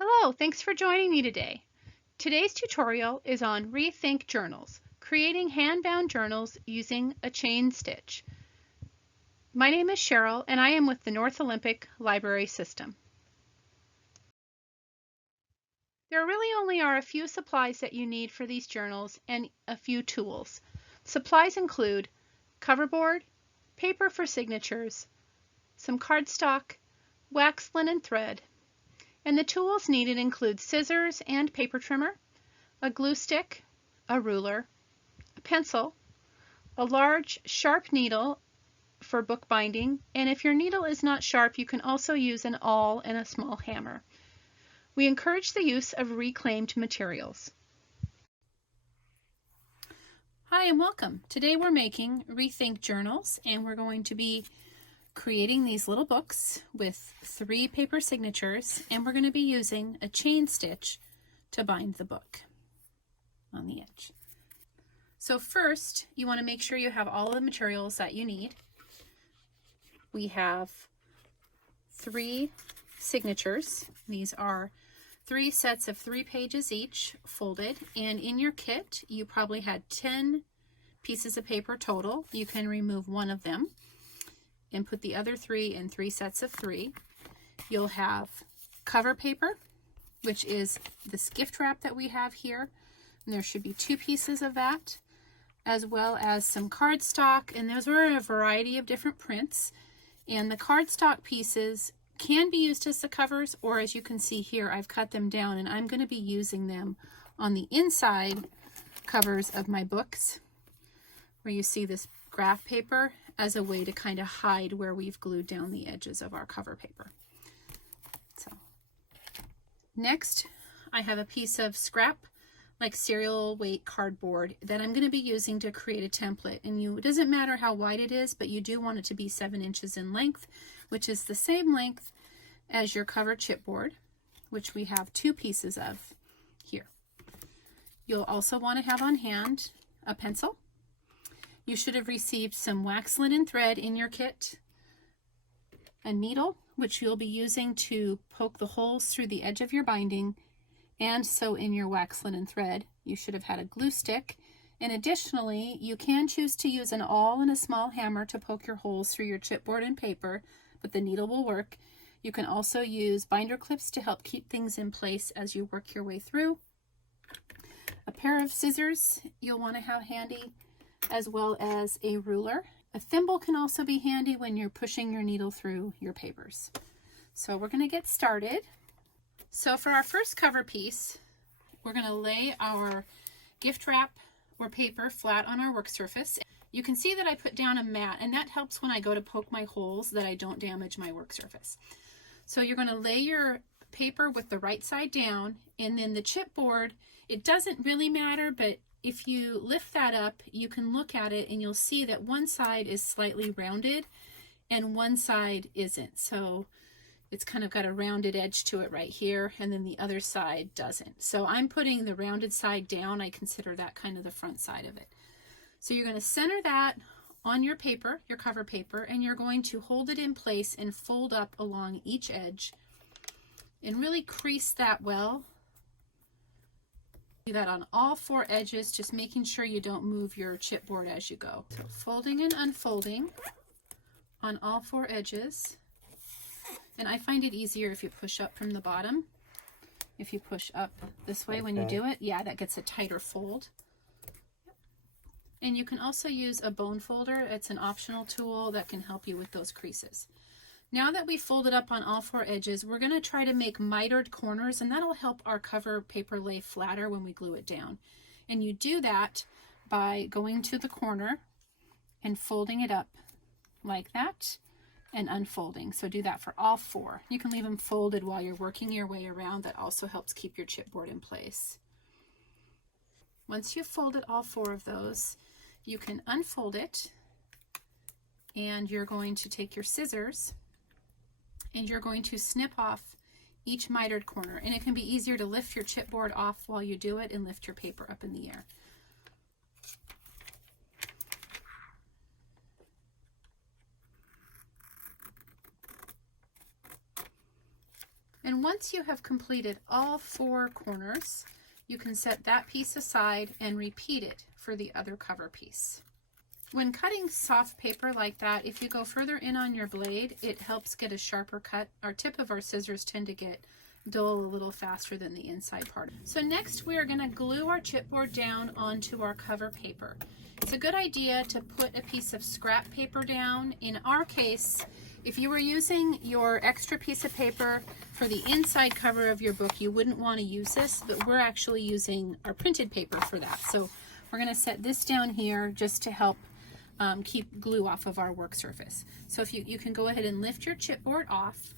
Hello, thanks for joining me today. Today's tutorial is on Rethink journals, creating hand-bound journals using a chain stitch. My name is Cheryl and I am with the North Olympic Library System. There really only are a few supplies that you need for these journals and a few tools. Supplies include coverboard, paper for signatures, some cardstock, wax linen thread, and the tools needed include scissors and paper trimmer, a glue stick, a ruler, a pencil, a large sharp needle for bookbinding, and if your needle is not sharp, you can also use an awl and a small hammer. We encourage the use of reclaimed materials. Hi and welcome. Today we're making Rethink journals and we're going to be creating these little books with 3 paper signatures, and we're going to be using a chain stitch to bind the book on the edge. So first, you want to make sure you have all the materials that you need. We have 3 signatures. These are 3 sets of 3 pages each, folded, and in your kit you probably had 10 pieces of paper total. You can remove one of them and put the other 3 in 3 sets of 3. You'll have cover paper, which is this gift wrap that we have here, and there should be 2 pieces of that, as well as some cardstock, and those are a variety of different prints. And the cardstock pieces can be used as the covers, or as you can see here, I've cut them down and I'm going to be using them on the inside covers of my books, where you see this graph paper, as a way to kind of hide where we've glued down the edges of our cover paper. So next, I have a piece of scrap, like cereal weight cardboard, that I'm going to be using to create a template. And it doesn't matter how wide it is, but you do want it to be 7 inches in length, which is the same length as your cover chipboard, which we have 2 pieces of here. You'll also want to have on hand a pencil. You should have received some wax linen thread in your kit, a needle, which you'll be using to poke the holes through the edge of your binding, and sew in your wax linen thread. You should have had a glue stick, and additionally, you can choose to use an awl and a small hammer to poke your holes through your chipboard and paper, but the needle will work. You can also use binder clips to help keep things in place as you work your way through. A pair of scissors you'll want to have handy, as well as a ruler. A thimble can also be handy when you're pushing your needle through your papers. So we're going to get started. So for our first cover piece, we're going to lay our gift wrap or paper flat on our work surface. You can see that I put down a mat, and that helps when I go to poke my holes that I don't damage my work surface. So you're going to lay your paper with the right side down, and then the chipboard, it doesn't really matter, but if you lift that up, you can look at it and you'll see that one side is slightly rounded and one side isn't. So it's kind of got a rounded edge to it right here, and then the other side doesn't. So I'm putting the rounded side down. I consider that kind of the front side of it. So you're going to center that on your paper, your cover paper, and you're going to hold it in place and fold up along each edge and really crease that well. Do that on all 4 edges, just making sure you don't move your chipboard as you go. So folding and unfolding on all 4 edges. And I find it easier if you push up from the bottom. If you push up this way when you do it, yeah, that gets a tighter fold. And you can also use a bone folder. It's an optional tool that can help you with those creases. Now that we've folded up on all 4 edges, we're going to try to make mitered corners, and that'll help our cover paper lay flatter when we glue it down. And you do that by going to the corner and folding it up like that and unfolding. So do that for all 4. You can leave them folded while you're working your way around. That also helps keep your chipboard in place. Once you've folded all 4 of those, you can unfold it, and you're going to take your scissors and you're going to snip off each mitered corner. And it can be easier to lift your chipboard off while you do it and lift your paper up in the air. And once you have completed all 4 corners, you can set that piece aside and repeat it for the other cover piece. When cutting soft paper like that, if you go further in on your blade, it helps get a sharper cut. Our tip of our scissors tend to get dull a little faster than the inside part. So next we are going to glue our chipboard down onto our cover paper. It's a good idea to put a piece of scrap paper down. In our case, if you were using your extra piece of paper for the inside cover of your book, you wouldn't want to use this, but we're actually using our printed paper for that. So we're going to set this down here just to help keep glue off of our work surface. So if you can go ahead and lift your chipboard off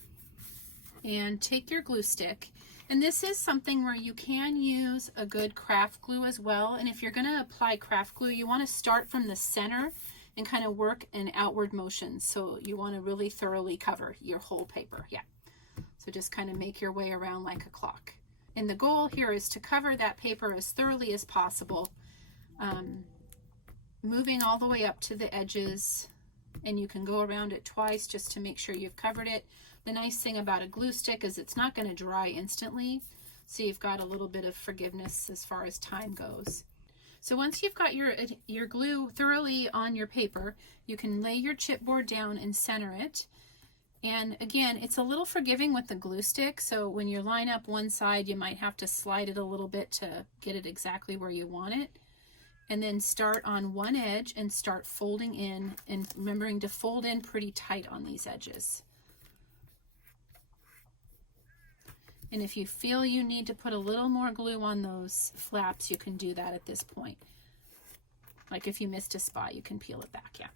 and take your glue stick. And this is something where you can use a good craft glue as well. And if you're going to apply craft glue, you want to start from the center and kind of work in outward motions. So you want to really thoroughly cover your whole paper. Yeah. So just kind of make your way around like a clock. And the goal here is to cover that paper as thoroughly as possible, moving all the way up to the edges. And you can go around it twice just to make sure you've covered it. The nice thing about a glue stick is it's not going to dry instantly, so you've got a little bit of forgiveness as far as time goes. So once you've got your glue thoroughly on your paper, you can lay your chipboard down and center it. And again, it's a little forgiving with the glue stick, so when you line up one side, you might have to slide it a little bit to get it exactly where you want it. And then start on one edge and start folding in, and remembering to fold in pretty tight on these edges. And if you feel you need to put a little more glue on those flaps, you can do that at this point. Like if you missed a spot, you can peel it back, yeah.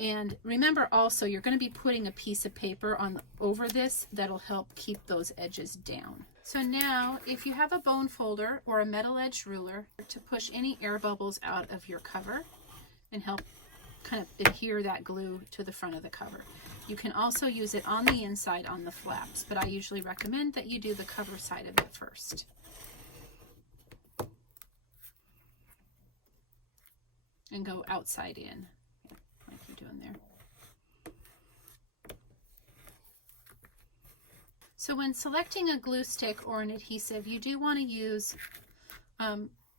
And remember also, you're going to be putting a piece of paper on over this that'll help keep those edges down. So now, if you have a bone folder or a metal edged ruler to push any air bubbles out of your cover and help kind of adhere that glue to the front of the cover. You can also use it on the inside on the flaps, but I usually recommend that you do the cover side of it first. And go outside in, like you're doing there. So when selecting a glue stick or an adhesive, you do want to use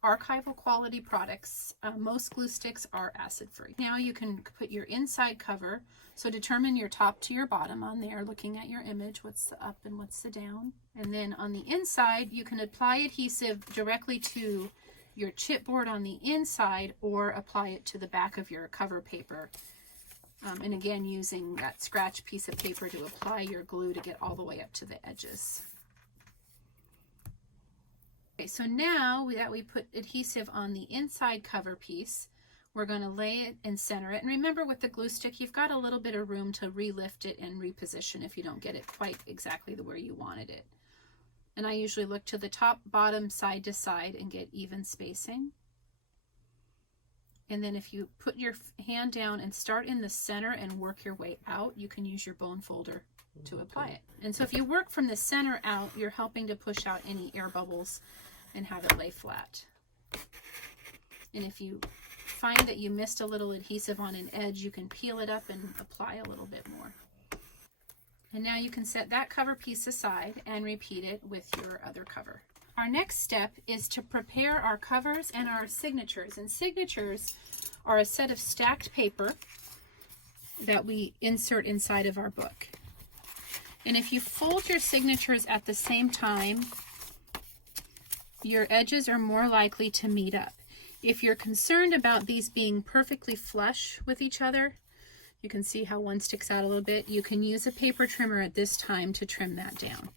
archival quality products. Most glue sticks are acid-free. Now you can put your inside cover, so determine your top to your bottom on there, looking at your image, what's the up and what's the down. And then on the inside, you can apply adhesive directly to your chipboard on the inside or apply it to the back of your cover paper. And again, using that scratch piece of paper to apply your glue to get all the way up to the edges. Okay, so now that we put adhesive on the inside cover piece, we're going to lay it and center it. And remember, with the glue stick, you've got a little bit of room to relift it and reposition if you don't get it quite exactly the where you wanted it. And I usually look to the top, bottom, side to side and get even spacing. And then if you put your hand down and start in the center and work your way out, you can use your bone folder to apply it. And so if you work from the center out, you're helping to push out any air bubbles and have it lay flat. And if you find that you missed a little adhesive on an edge, you can peel it up and apply a little bit more. And now you can set that cover piece aside and repeat it with your other cover. Our next step is to prepare our covers and our signatures. And signatures are a set of stacked paper that we insert inside of our book. And if you fold your signatures at the same time, your edges are more likely to meet up. If you're concerned about these being perfectly flush with each other, you can see how one sticks out a little bit. You can use a paper trimmer at this time to trim that down.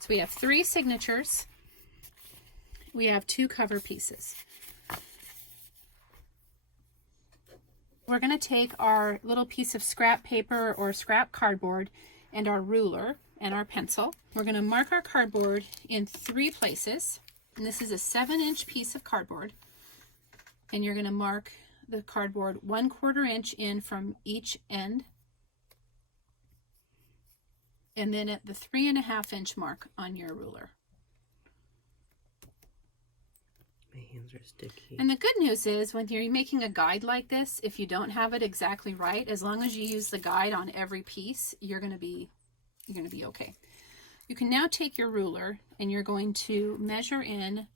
So we have 3 signatures. We have 2 cover pieces. We're going to take our little piece of scrap paper or scrap cardboard and our ruler and our pencil. We're going to mark our cardboard in 3 places. And this is a 7-inch piece of cardboard. And you're going to mark the cardboard 1/4 inch in from each end. And then at the 3.5 inch mark on your ruler. My hands are sticky. And the good news is, when you're making a guide like this, if you don't have it exactly right, as long as you use the guide on every piece, you're going to be okay. You can now take your ruler and you're going to measure in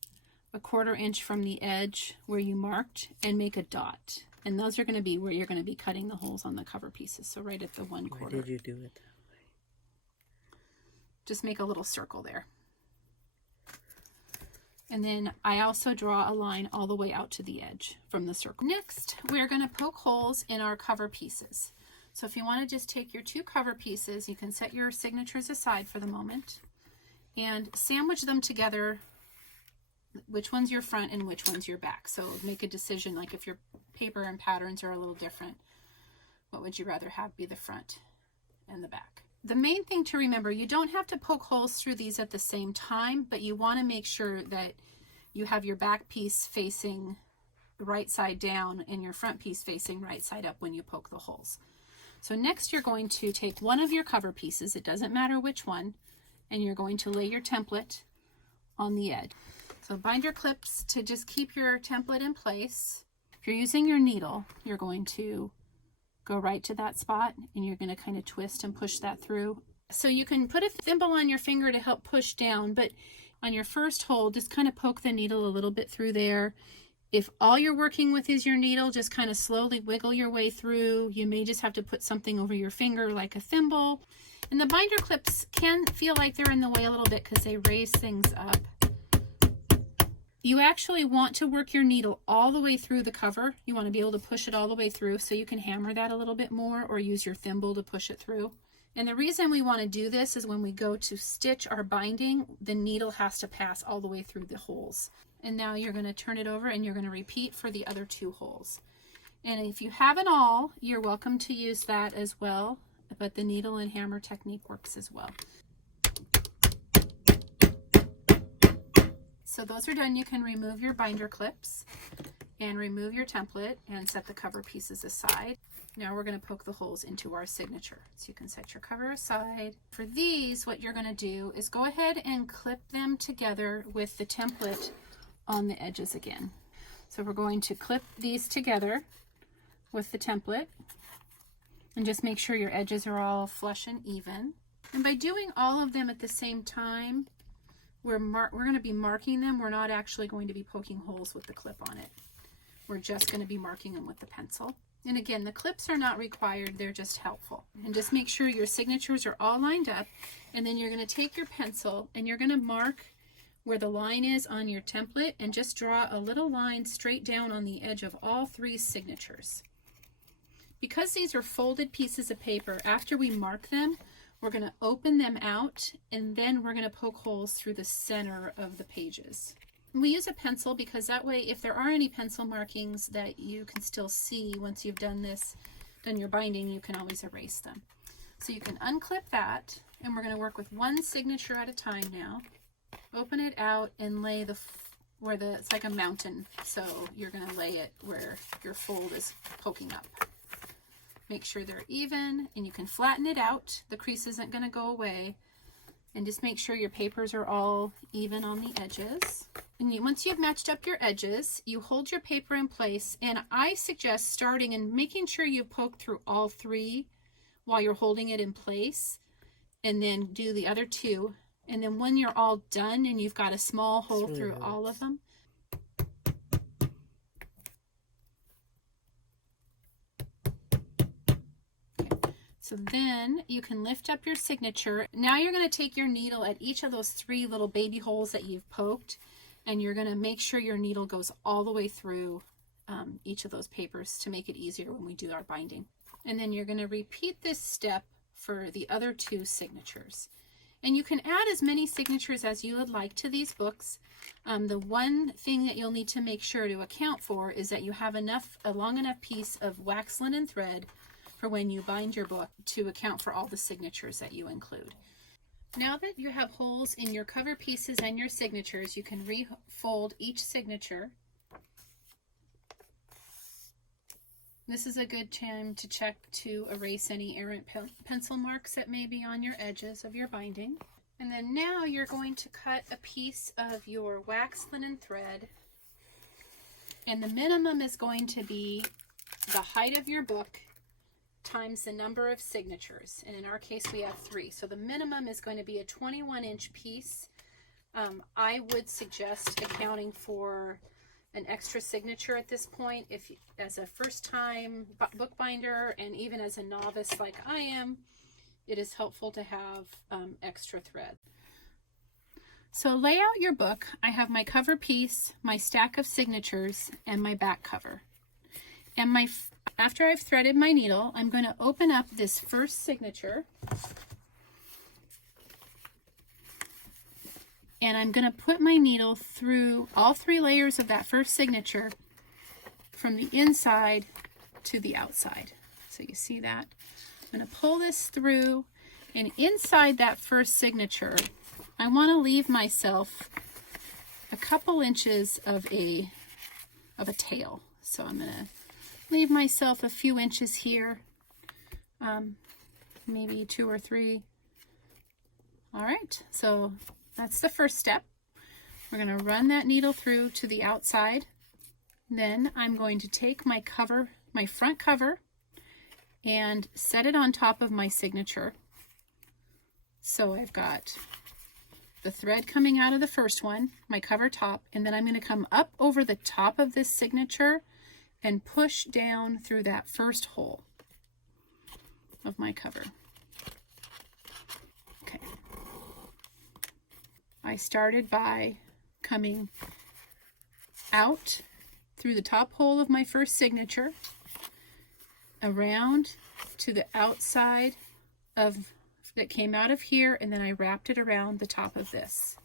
1/4 inch from the edge where you marked and make a dot. And those are going to be where you're going to be cutting the holes on the cover pieces. So right at the 1/4. Why did you do it that way? Just make a little circle there. And then I also draw a line all the way out to the edge from the circle. Next, we're going to poke holes in our cover pieces. So if you want to just take your 2 cover pieces, you can set your signatures aside for the moment and sandwich them together, which one's your front and which one's your back. So make a decision, like if your paper and patterns are a little different, what would you rather have be the front and the back? The main thing to remember, you don't have to poke holes through these at the same time, but you want to make sure that you have your back piece facing right side down and your front piece facing right side up when you poke the holes. So next you're going to take one of your cover pieces, it doesn't matter which one, and you're going to lay your template on the edge. So binder clips to just keep your template in place. If you're using your needle, you're going to go right to that spot and you're going to kind of twist and push that through. So you can put a thimble on your finger to help push down, but on your first hole, just kind of poke the needle a little bit through there. If all you're working with is your needle, just kind of slowly wiggle your way through. You may just have to put something over your finger like a thimble. And the binder clips can feel like they're in the way a little bit because they raise things up. You actually want to work your needle all the way through the cover. You want to be able to push it all the way through, so you can hammer that a little bit more or use your thimble to push it through. And the reason we want to do this is when we go to stitch our binding, the needle has to pass all the way through the holes. And now you're going to turn it over and you're going to repeat for the other 2 holes. And if you have an awl, you're welcome to use that as well, but the needle and hammer technique works as well. So those are done. You can remove your binder clips and remove your template and set the cover pieces aside. Now we're going to poke the holes into our signature. So you can set your cover aside. For these, what you're going to do is go ahead and clip them together with the template on the edges again. So we're going to clip these together with the template and just make sure your edges are all flush and even. And by doing all of them at the same time, we're going to be marking them. We're not actually going to be poking holes with the clip on it. We're just going to be marking them with the pencil. And again, the clips are not required, they're just helpful. And just make sure your signatures are all lined up, and then you're going to take your pencil and you're going to mark where the line is on your template and just draw a little line straight down on the edge of all 3 signatures. Because these are folded pieces of paper, after we mark them, we're going to open them out and then we're going to poke holes through the center of the pages. And we use a pencil because that way, if there are any pencil markings that you can still see once you've done your binding, you can always erase them. So you can unclip that, and we're going to work with one signature at a time now. Open it out and lay it's like a mountain, so you're going to lay it where your fold is poking up. Make sure they're even, and you can flatten it out. The crease isn't going to go away. And just make sure your papers are all even on the edges. And once you've matched up your edges, you hold your paper in place. And I suggest starting and making sure you poke through all 3 while you're holding it in place. And then do the other 2. And then when you're all done and you've got a small hole through all of them, so then you can lift up your signature. Now you're going to take your needle at each of those 3 little baby holes that you've poked, and you're going to make sure your needle goes all the way through each of those papers to make it easier when we do our binding. And then you're going to repeat this step for the other 2 signatures. And you can add as many signatures as you would like to these books. The one thing that you'll need to make sure to account for is that you have a long enough piece of wax linen thread for when you bind your book to account for all the signatures that you include. Now that you have holes in your cover pieces and your signatures, you can refold each signature. This is a good time to check to erase any errant pencil marks that may be on your edges of your binding. And then now you're going to cut a piece of your wax linen thread, and the minimum is going to be the height of your book times the number of signatures, and in our case we have 3. So the minimum is going to be a 21-inch piece. I would suggest accounting for an extra signature at this point. If as a first-time bookbinder and even as a novice like I am, it is helpful to have extra thread. So lay out your book. I have my cover piece, my stack of signatures, and my back cover. And after I've threaded my needle, I'm going to open up this first signature. And I'm going to put my needle through all 3 layers of that first signature from the inside to the outside. So you see that? I'm going to pull this through, and inside that first signature, I want to leave myself a couple inches of a tail. So I'm going to leave myself a few inches here, maybe 2 or 3. All right, so that's the first step. We're going to run that needle through to the outside. Then I'm going to take my front cover, and set it on top of my signature. So I've got the thread coming out of the first one, my cover top, and then I'm going to come up over the top of this signature and push down through that first hole of my cover. Okay. I started by coming out through the top hole of my first signature, around to the outside that came out of here, and then I wrapped it around the top of this.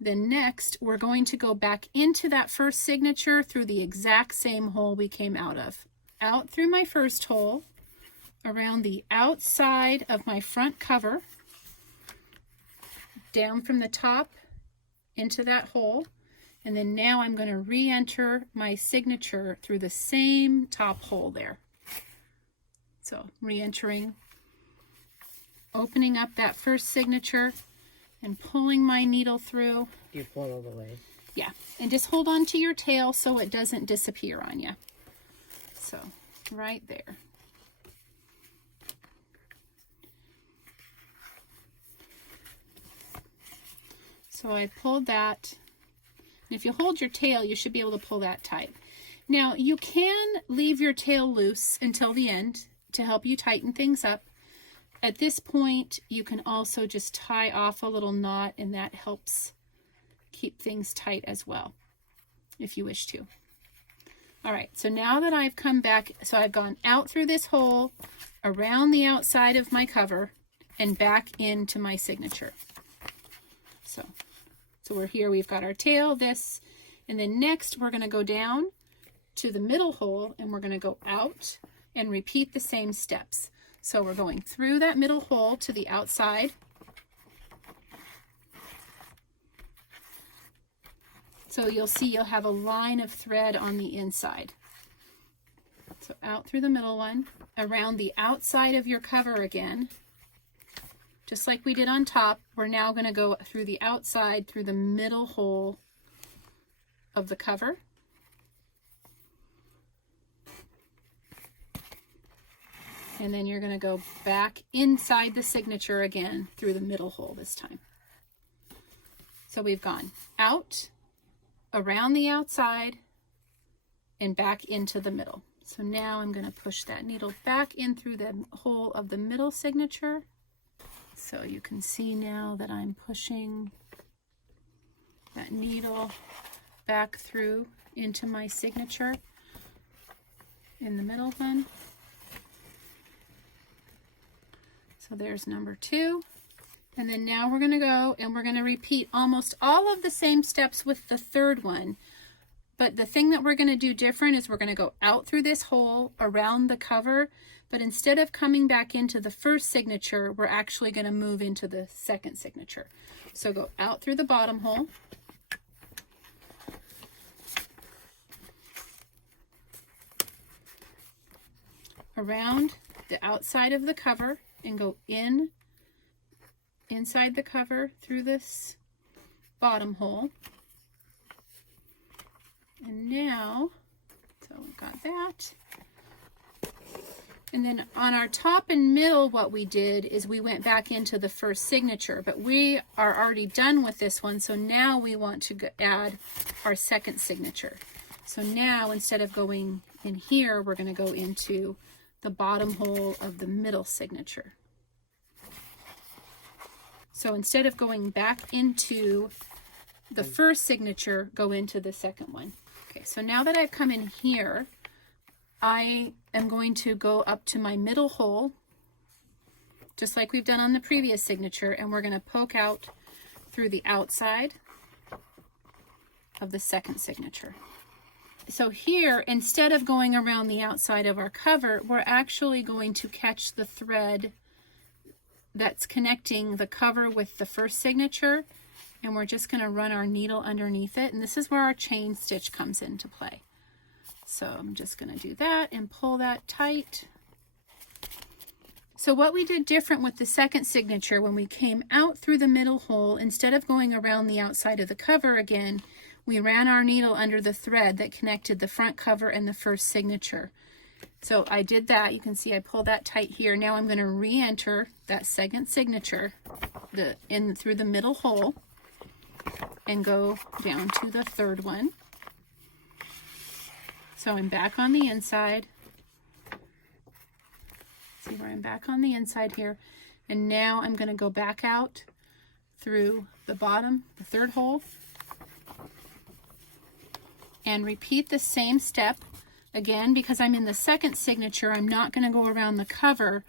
Then next, we're going to go back into that first signature through the exact same hole we came out of. Out through my first hole, around the outside of my front cover, down from the top into that hole, and then now I'm going to re-enter my signature through the same top hole there. So re-entering, opening up that first signature and pulling my needle through. You pull all the way. Yeah, and just hold on to your tail so it doesn't disappear on you. So right there. So I pulled that. And if you hold your tail, you should be able to pull that tight. Now you can leave your tail loose until the end to help you tighten things up. At this point, you can also just tie off a little knot, and that helps keep things tight as well, if you wish to. All right, so now that I've come back, so I've gone out through this hole, around the outside of my cover, and back into my signature. So we're here, we've got our tail, this, and then next we're going to go down to the middle hole, and we're going to go out and repeat the same steps. So we're going through that middle hole to the outside. So you'll see you'll have a line of thread on the inside. So out through the middle one, around the outside of your cover again. Just like we did on top, we're now going to go through the outside, through the middle hole of the cover. And then you're going to go back inside the signature again through the middle hole this time. So we've gone out, around the outside, and back into the middle. So now I'm going to push that needle back in through the hole of the middle signature. So you can see now that I'm pushing that needle back through into my signature in the middle one. So there's number 2. And then now we're going to go and we're going to repeat almost all of the same steps with the third one. But the thing that we're going to do different is we're going to go out through this hole around the cover, but instead of coming back into the first signature, we're actually going to move into the second signature. So go out through the bottom hole, around the outside of the cover, and go inside the cover through this bottom hole. And now, so we've got that. And then on our top and middle, what we did is we went back into the first signature, but we are already done with this one. So now we want to add our second signature. So now instead of going in here, we're going to go into the bottom hole of the middle signature. So instead of going back into the first signature, go into the second one. Okay, so now that I've come in here, I am going to go up to my middle hole, just like we've done on the previous signature, and we're going to poke out through the outside of the second signature. So here, instead of going around the outside of our cover, we're actually going to catch the thread that's connecting the cover with the first signature, and we're just going to run our needle underneath it, and this is where our chain stitch comes into play. So I'm just going to do that and pull that tight. So what we did different with the second signature, when we came out through the middle hole, instead of going around the outside of the cover again, we ran our needle under the thread that connected the front cover and the first signature. So I did that. You can see I pulled that tight here. Now I'm going to re-enter that second signature through the middle hole and go down to the third one. So I'm back on the inside. See where I'm back on the inside here. And now I'm going to go back out through the bottom, the third hole, and repeat the same step. Again, because I'm in the second signature, I'm not going to go around the cover.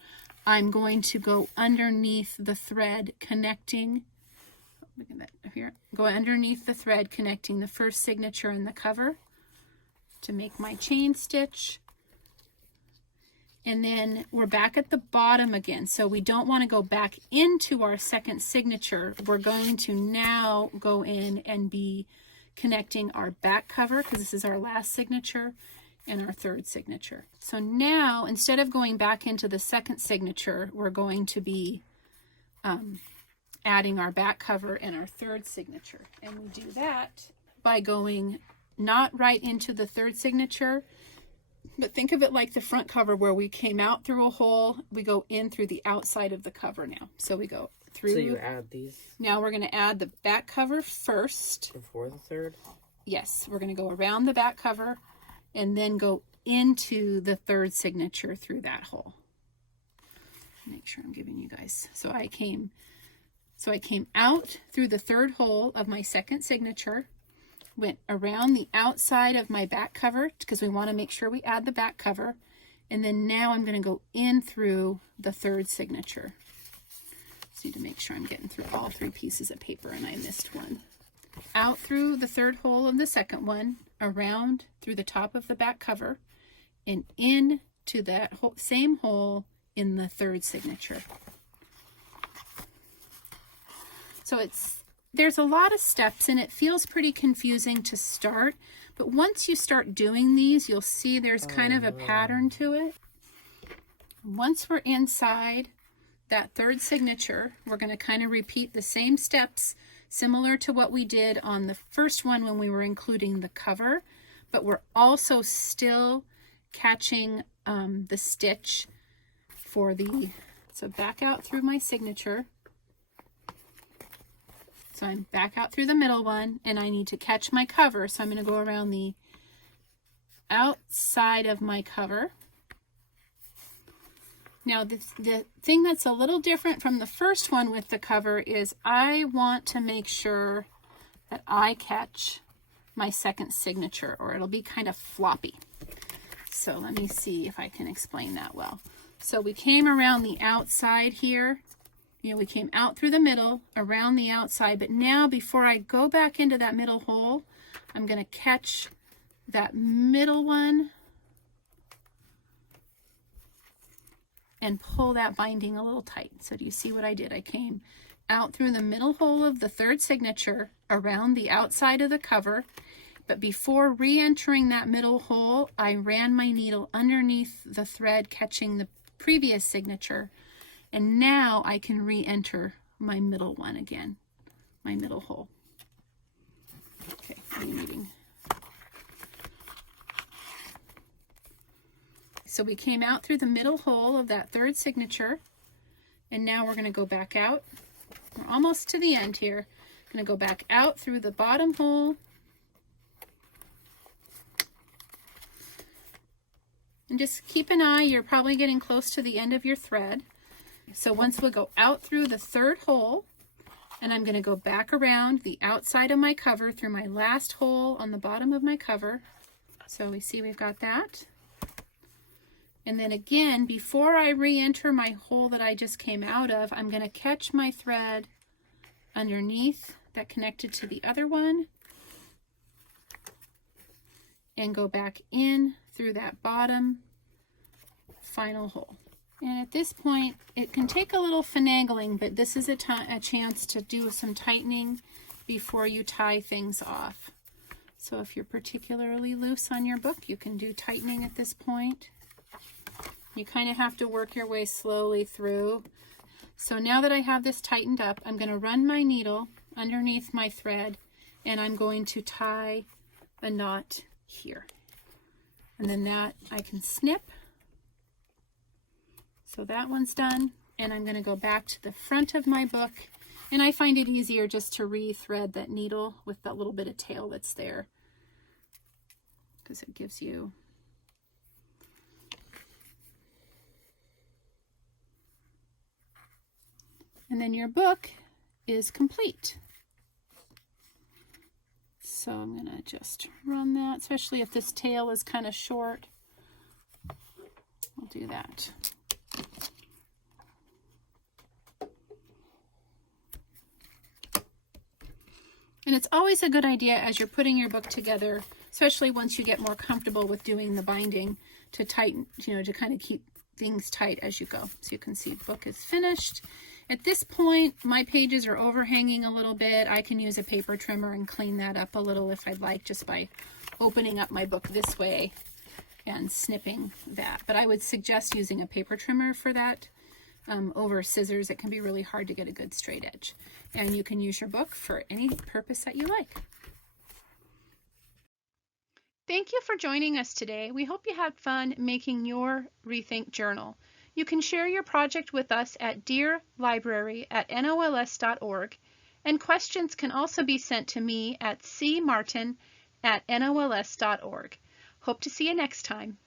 I'm going to go underneath the thread connecting, look at that here, go underneath the thread connecting the first signature and the cover to make my chain stitch. And then we're back at the bottom again. So we don't want to go back into our second signature. We're going to now go in and be connecting our back cover, because this is our last signature, and our third signature. So now, instead of going back into the second signature, we're going to be adding our back cover and our third signature. And we do that by going not right into the third signature, but think of it like the front cover where we came out through a hole, we go in through the outside of the cover now. So we go through. So you add these? Now we're going to add the back cover first. Before the third? Yes, we're going to go around the back cover and then go into the third signature through that hole. Make sure I'm giving you guys. So I came out through the third hole of my second signature, went around the outside of my back cover because we want to make sure we add the back cover, and then now I'm going to go in through the third signature. Just need to make sure I'm getting through all three pieces of paper and I missed one. Out through the third hole of the second one, around through the top of the back cover, and into that same hole in the third signature. So there's a lot of steps and it feels pretty confusing to start, but once you start doing these, you'll see there's kind of a pattern to it. Once we're inside that third signature, we're going to kind of repeat the same steps similar to what we did on the first one when we were including the cover, but we're also still catching the stitch for so back out through my signature. So I'm back out through the middle one and I need to catch my cover. So I'm going to go around the outside of my cover. Now the thing that's a little different from the first one with the cover is I want to make sure that I catch my second signature or it'll be kind of floppy. So let me see if I can explain that well. So we came around the outside here. We came out through the middle, around the outside, but now before I go back into that middle hole, I'm going to catch that middle one and pull that binding a little tight. So do you see what I did? I came out through the middle hole of the third signature, around the outside of the cover, but before re-entering that middle hole, I ran my needle underneath the thread catching the previous signature. And now I can re-enter my middle one again, my middle hole. Okay, So we came out through the middle hole of that third signature, and now we're going to go back out. We're almost to the end here. Going to go back out through the bottom hole. And just keep an eye, you're probably getting close to the end of your thread. So once we go out through the third hole, and I'm going to go back around the outside of my cover through my last hole on the bottom of my cover. So we see we've got that. And then again, before I re-enter my hole that I just came out of, I'm going to catch my thread underneath that connected to the other one and go back in through that bottom final hole. And at this point, it can take a little finagling, but this is a chance to do some tightening before you tie things off. So if you're particularly loose on your book, you can do tightening at this point. You kind of have to work your way slowly through. So now that I have this tightened up, I'm going to run my needle underneath my thread, and I'm going to tie a knot here. And then that I can snip. So that one's done, and I'm going to go back to the front of my book, and I find it easier just to re-thread that needle with that little bit of tail that's there, because it gives you and then your book is complete. So I'm going to just run that, especially if this tail is kind of short. I'll do that. And it's always a good idea as you're putting your book together, especially once you get more comfortable with doing the binding, to tighten, to kind of keep things tight as you go. So you can see the book is finished. At this point, my pages are overhanging a little bit. I can use a paper trimmer and clean that up a little if I'd like, just by opening up my book this way and snipping that. But I would suggest using a paper trimmer for that. Over scissors, it can be really hard to get a good straight edge. And you can use your book for any purpose that you like. Thank you for joining us today. We hope you had fun making your Rethink journal. You can share your project with us at dearlibrary@nols.org, and questions can also be sent to me at cmartin@nols.org. Hope to see you next time.